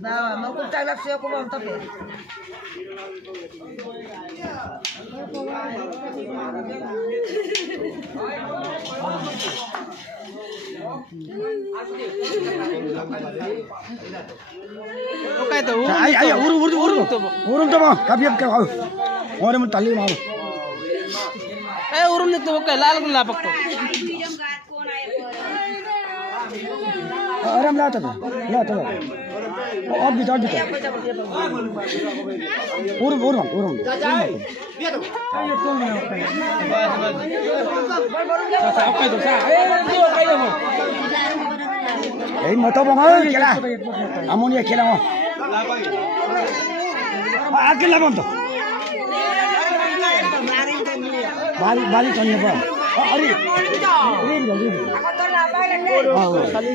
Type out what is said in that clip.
Nah, mau kita lihat siapa mau tapi. Okay to. Ay, urun to mo. Kabiyak ka. Ore mo tali mo. Urun nito okay, lalo kung lapak to. Aram la to. और बिता उर्म यही मतो बंगा केला ammonia केला मो आके ला बंतो बाली करने पर अरे खाली